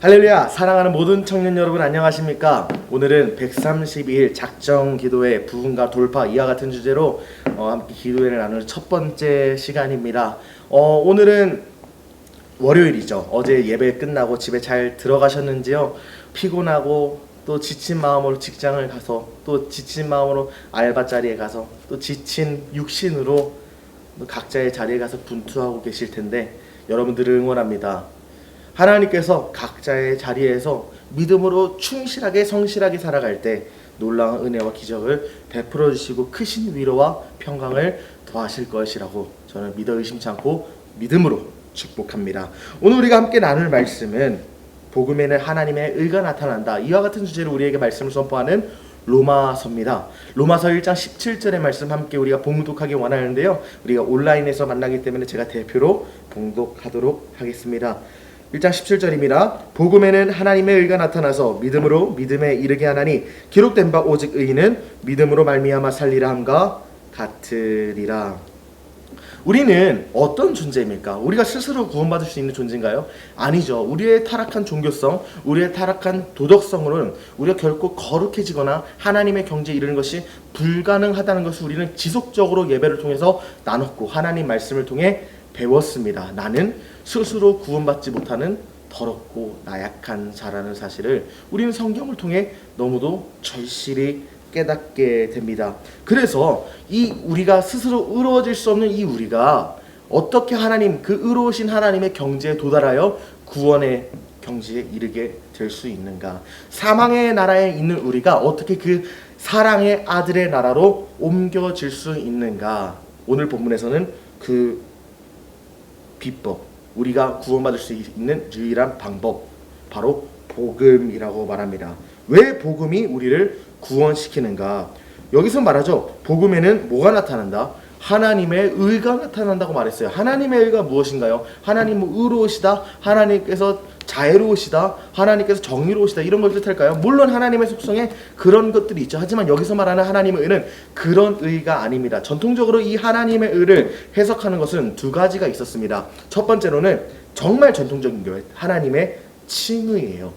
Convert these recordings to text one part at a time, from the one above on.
할렐루야! 사랑하는 모든 청년 여러분 안녕하십니까? 오늘은 132일 작정 기도회 부흥과 돌파 이와 같은 주제로 함께 기도회를 나눌 첫 번째 시간입니다. 오늘은 월요일이죠. 어제 예배 끝나고 집에 잘 들어가셨는지요? 피곤하고 또 지친 마음으로 직장을 가서 또 지친 마음으로 알바 자리에 가서 또 지친 육신으로 각자의 자리에 가서 분투하고 계실 텐데 여러분들을 응원합니다. 하나님께서 각자의 자리에서 믿음으로 충실하게 성실하게 살아갈 때 놀라운 은혜와 기적을 베풀어 주시고 크신 위로와 평강을 더하실 것이라고 저는 믿어 의심치 않고 믿음으로 축복합니다. 오늘 우리가 함께 나눌 말씀은 복음에는 하나님의 의가 나타난다. 이와 같은 주제로 우리에게 말씀을 선포하는 로마서입니다. 로마서 1장 17절의 말씀 함께 우리가 봉독하기 원하는데요. 우리가 온라인에서 만나기 때문에 제가 대표로 봉독하도록 하겠습니다. 1장 17절입니다. 복음에는 하나님의 의가 나타나서 믿음으로 믿음에 이르게 하나니 기록된 바 오직 의인은 믿음으로 말미암아 살리라 함과 같으리라. 우리는 어떤 존재입니까? 우리가 스스로 구원받을 수 있는 존재인가요? 아니죠. 우리의 타락한 종교성, 우리의 타락한 도덕성으로는 우리가 결코 거룩해지거나 하나님의 경지에 이르는 것이 불가능하다는 것을 우리는 지속적으로 예배를 통해서 나눴고 하나님 말씀을 통해 배웠습니다. 나는 스스로 구원받지 못하는 더럽고 나약한 자라는 사실을 우리는 성경을 통해 너무도 절실히 깨닫게 됩니다. 그래서 이 우리가 스스로 의로워질 수 없는 이 우리가 어떻게 하나님 그 의로우신 하나님의 경지에 도달하여 구원의 경지에 이르게 될 수 있는가? 사망의 나라에 있는 우리가 어떻게 그 사랑의 아들의 나라로 옮겨질 수 있는가? 오늘 본문에서는 그 비법, 우리가 구원받을 수 있는 유일한 방법, 바로 복음이라고 말합니다. 왜 복음이 우리를 구원시키는가? 여기서 말하죠. 복음에는 뭐가 나타난다? 하나님의 의가 나타난다고 말했어요. 하나님의 의가 무엇인가요? 하나님은 의로우시다, 하나님께서 자애로우시다, 하나님께서 정의로우시다, 이런 걸 뜻할까요? 물론 하나님의 속성에 그런 것들이 있죠. 하지만 여기서 말하는 하나님의 의는 그런 의가 아닙니다. 전통적으로 이 하나님의 의를 해석하는 것은 두 가지가 있었습니다. 첫 번째로는 정말 전통적인 게 하나님의 칭의예요.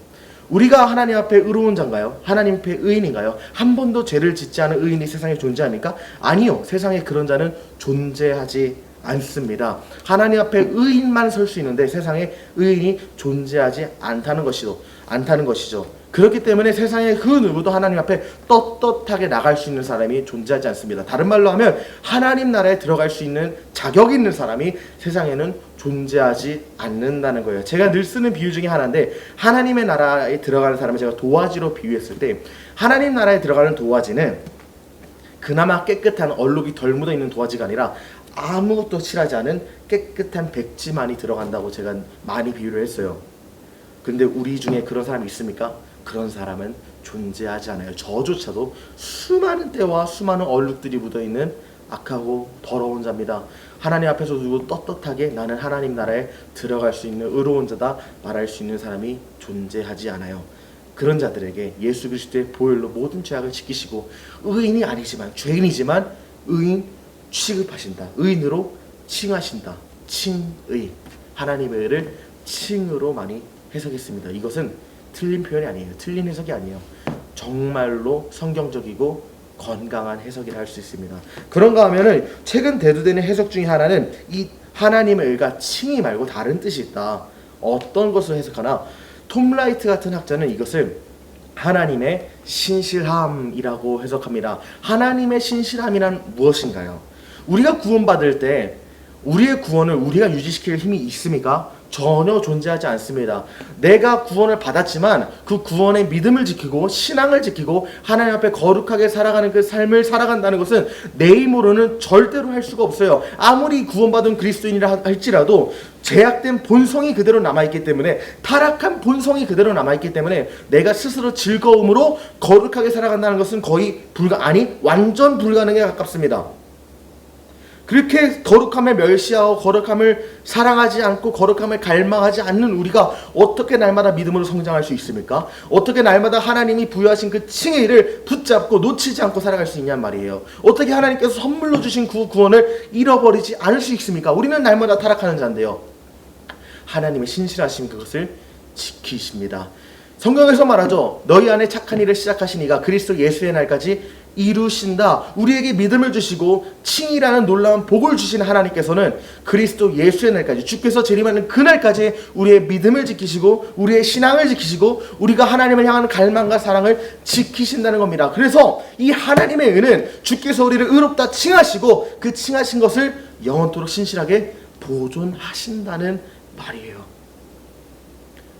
우리가 하나님 앞에 의로운 자인가요? 하나님 앞에 의인인가요? 한 번도 죄를 짓지 않은 의인이 세상에 존재합니까? 아니요. 세상에 그런 자는 존재하지 않습니다. 하나님 앞에 의인만 설 수 있는데 세상에 의인이 존재하지 않다는 것이죠. 그렇기 때문에 세상의 그 누구도 하나님 앞에 떳떳하게 나갈 수 있는 사람이 존재하지 않습니다. 다른 말로 하면 하나님 나라에 들어갈 수 있는 자격이 있는 사람이 세상에는 존재하지 않는다는 거예요. 제가 늘 쓰는 비유 중에 하나인데, 하나님의 나라에 들어가는 사람을 제가 도화지로 비유했을 때, 하나님 나라에 들어가는 도화지는 그나마 깨끗한 얼룩이 덜 묻어 있는 도화지가 아니라 아무것도 칠하지 않은 깨끗한 백지만이 들어간다고 제가 많이 비유를 했어요. 근데 우리 중에 그런 사람이 있습니까? 그런 사람은 존재하지 않아요. 저조차도 수많은 때와 수많은 얼룩들이 묻어있는 악하고 더러운 자입니다. 하나님 앞에서 두고 떳떳하게 나는 하나님 나라에 들어갈 수 있는 의로운 자다 말할 수 있는 사람이 존재하지 않아요. 그런 자들에게 예수 그리스도의 보혈로 모든 죄악을 지키시고 의인이 아니지만 죄인이지만 의인 취급하신다. 의인으로 칭하신다. 칭의. 하나님의 의를 칭으로 많이 해석했습니다. 이것은 틀린 표현이 아니에요. 틀린 해석이 아니에요. 정말로 성경적이고 건강한 해석이라 할 수 있습니다. 그런가 하면은 최근 대두되는 해석 중에 하나는 이 하나님의 의가 칭의 말고 다른 뜻이 있다. 어떤 것을 해석하나? 톰 라이트 같은 학자는 이것을 하나님의 신실함이라고 해석합니다. 하나님의 신실함이란 무엇인가요? 우리가 구원받을 때 우리의 구원을 우리가 유지시킬 힘이 있습니까? 전혀 존재하지 않습니다. 내가 구원을 받았지만 그 구원의 믿음을 지키고 신앙을 지키고 하나님 앞에 거룩하게 살아가는 그 삶을 살아간다는 것은 내 힘으로는 절대로 할 수가 없어요. 아무리 구원받은 그리스도인이라 할지라도 제약된 본성이 그대로 남아있기 때문에, 타락한 본성이 그대로 남아있기 때문에 내가 스스로 즐거움으로 거룩하게 살아간다는 것은 거의 완전 불가능에 가깝습니다. 그렇게 거룩함을 멸시하고 거룩함을 사랑하지 않고 거룩함을 갈망하지 않는 우리가 어떻게 날마다 믿음으로 성장할 수 있습니까? 어떻게 날마다 하나님이 부여하신 그 칭의 일을 붙잡고 놓치지 않고 살아갈 수 있냔 말이에요. 어떻게 하나님께서 선물로 주신 그 구원을 잃어버리지 않을 수 있습니까? 우리는 날마다 타락하는 자인데요. 하나님의 신실하신 그것을 지키십니다. 성경에서 말하죠. 너희 안에 착한 일을 시작하신 이가 그리스도 예수의 날까지 이루신다. 우리에게 믿음을 주시고 칭이라는 놀라운 복을 주신 하나님께서는 그리스도 예수의 날까지, 주께서 재림하는 그날까지 우리의 믿음을 지키시고 우리의 신앙을 지키시고 우리가 하나님을 향하는 갈망과 사랑을 지키신다는 겁니다. 그래서 이 하나님의 은은 주께서 우리를 의롭다 칭하시고 그 칭하신 것을 영원토록 신실하게 보존하신다는 말이에요.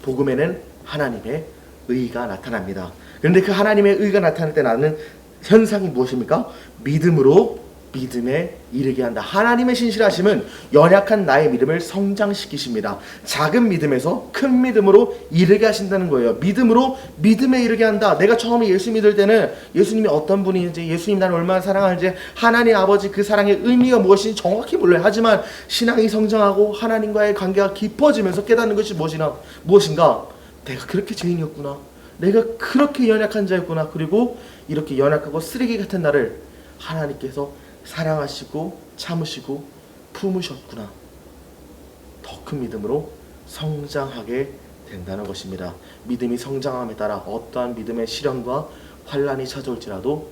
복음에는 하나님의 의가 나타납니다. 그런데 그 하나님의 의가 나타날 때 나는 현상이 무엇입니까? 믿음으로 믿음에 이르게 한다. 하나님의 신실하심은 연약한 나의 믿음을 성장시키십니다. 작은 믿음에서 큰 믿음으로 이르게 하신다는 거예요. 믿음으로 믿음에 이르게 한다. 내가 처음에 예수 믿을 때는 예수님이 어떤 분인지, 예수님 나를 얼마나 사랑하는지, 하나님 아버지 그 사랑의 의미가 무엇인지 정확히 몰라요. 하지만 신앙이 성장하고 하나님과의 관계가 깊어지면서 깨닫는 것이 무엇인가? 내가 그렇게 죄인이었구나. 내가 그렇게 연약한 자였구나. 그리고 이렇게 연약하고 쓰레기 같은 나를 하나님께서 사랑하시고 참으시고 품으셨구나. 더 큰 믿음으로 성장하게 된다는 것입니다. 믿음이 성장함에 따라 어떠한 믿음의 시련과 환난이 찾아올지라도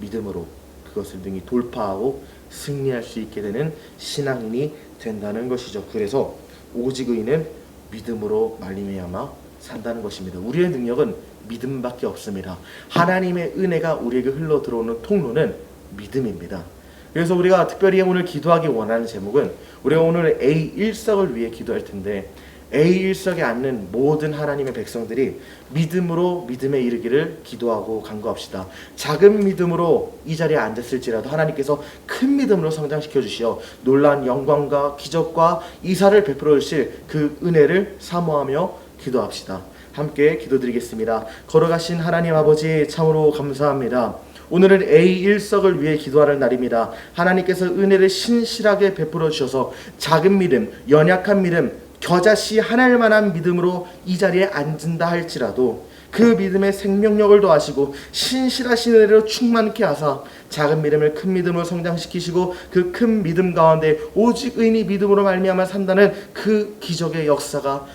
믿음으로 그것을 능히 돌파하고 승리할 수 있게 되는 신앙인이 된다는 것이죠. 그래서 오직 의인은 믿음으로 말미암아 산다는 것입니다. 우리의 능력은 믿음밖에 없습니다. 하나님의 은혜가 우리에게 흘러 들어오는 통로는 믿음입니다. 그래서 우리가 특별히 오늘 기도하기 원하는 제목은, 우리가 오늘 A1석을 위해 기도할 텐데, A1석에 앉는 모든 하나님의 백성들이 믿음으로 믿음에 이르기를 기도하고 간구합시다. 작은 믿음으로 이 자리에 앉았을지라도 하나님께서 큰 믿음으로 성장시켜 주시어 놀라운 영광과 기적과 이사를 베풀어 주실 그 은혜를 사모하며 기도합시다. 함께 기도드리겠습니다. 걸어가신 하나님 아버지, 참으로 감사합니다. 오늘은 A1석을 위해 기도하는 날입니다. 하나님께서 은혜를 신실하게 베풀어 주셔서 작은 믿음, 연약한 믿음, 겨자씨 하나일 만한 믿음으로 이 자리에 앉은다 할지라도 그 믿음의 생명력을 더하시고 신실하신 은혜로 충만케 하사 작은 믿음을 큰 믿음으로 성장시키시고 그 큰 믿음 가운데 오직 의인이 믿음으로 말미암아 산다는 그 기적의 역사가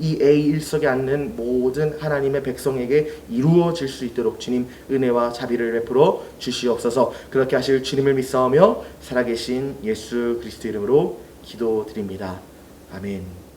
이 A1석에 앉는 모든 하나님의 백성에게 이루어질 수 있도록 주님 은혜와 자비를 베풀어 주시옵소서. 그렇게 하실 주님을 믿사오며 살아계신 예수 그리스도 이름으로 기도드립니다. 아멘.